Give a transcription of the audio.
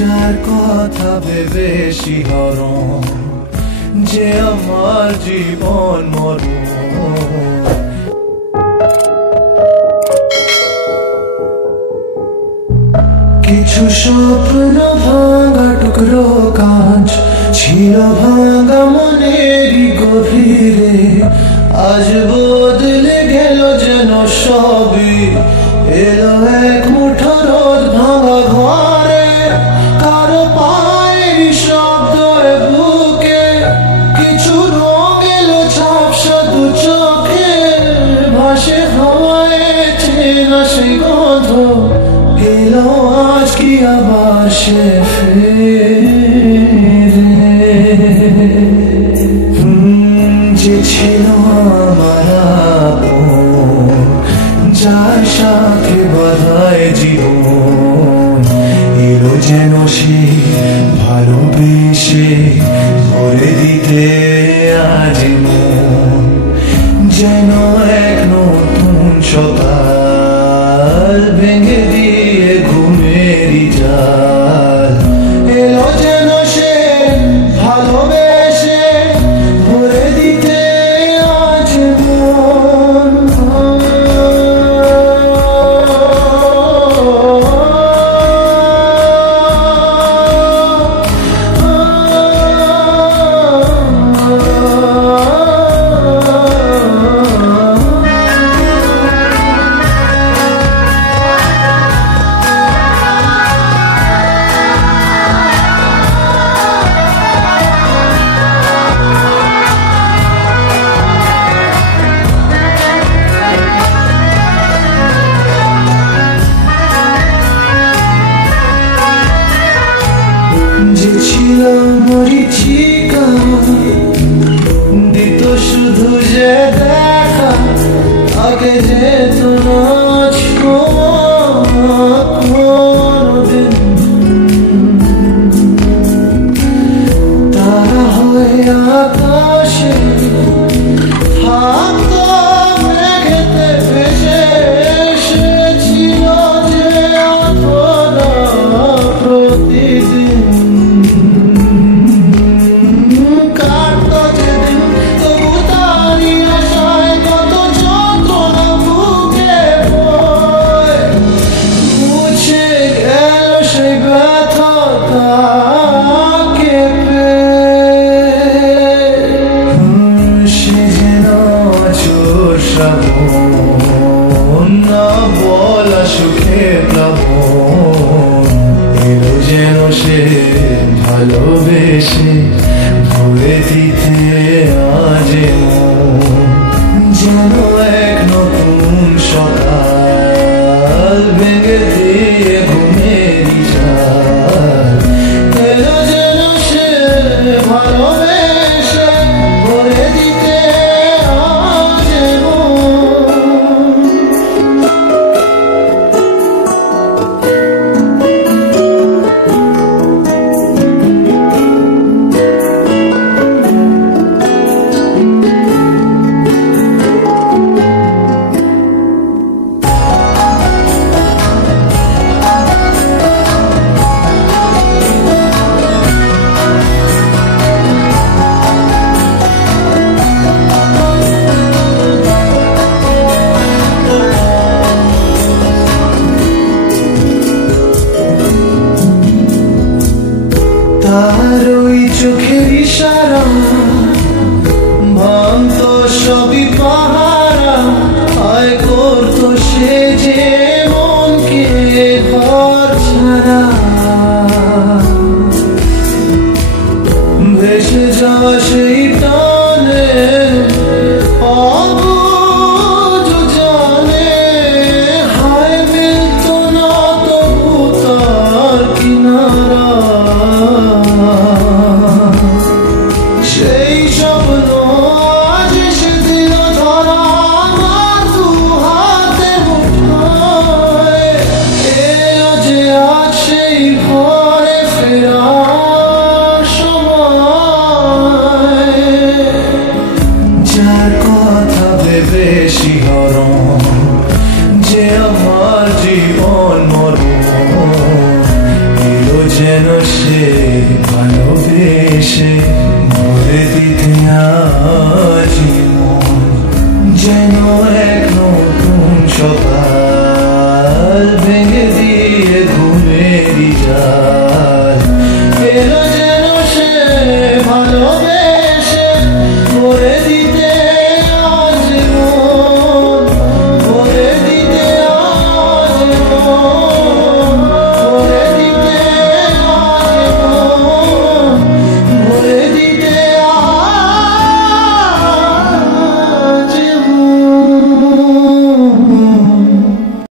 যার কথা ভেবে শিহরণ যে আমার জীবন মরণ কিছু স্বপ্ন ভাঙা টুকরো কাঁচ ছিল ভাঙা মনেরই গভীরে আজ বদলে গেল যেন সবই এলো এক মুঠো রোদ ভাঙা ঘরে কারো পায়ের শব্দ বুকে কিছু রং এলো ঝাপসা দু চোখে ভাসে হাওয়ায় চেনা সেই গন্ধ এলো আজ কি আবার সে যে ছিল আমার আপন যার সাথে বাঁধায় জীবন এলো যেন সে ভালোবেসে ভরে দিতে আজ মন যেন এক নতুন সকাল ভেঙে দিয়ে ঘুমেরই জাল এলো যেন সে ভালোবেসে ভরে দিতে আজ মন যে ছিল মরিচিকা দিত শুধু যে দেখা আগে যেত না কোনদিন তারা হয়ে আকাশে থাকতো মেঘেতে ভেসে এসেছিল যে অথনা প্রতিদিন না বলা সুখে প্লাবন এলো যেন সে ভালোবেসে ভরে দিতে আজ যেন এক নতুন সকাল ভেঙে দিয়ে ঘুমেরই জাল এলো যেন সে ভালোবেসে ভরে দিতে তার ওই চোখের ইশারা ভাঙতো সবই পাহারা আয় করতো সে যে মনকে ঘর ছাড়া ভেসে যাওয়া সেই টানে অবুঝ জানে হায় মিলতো না তবু তার কিনারা সেই স্বপ্ন আজ সেদিন ধরা আমার দু হাতে মুঠোয় এলো যে আজ সেই ঘরে ফেরার সময় যেন সে ভালোবেসে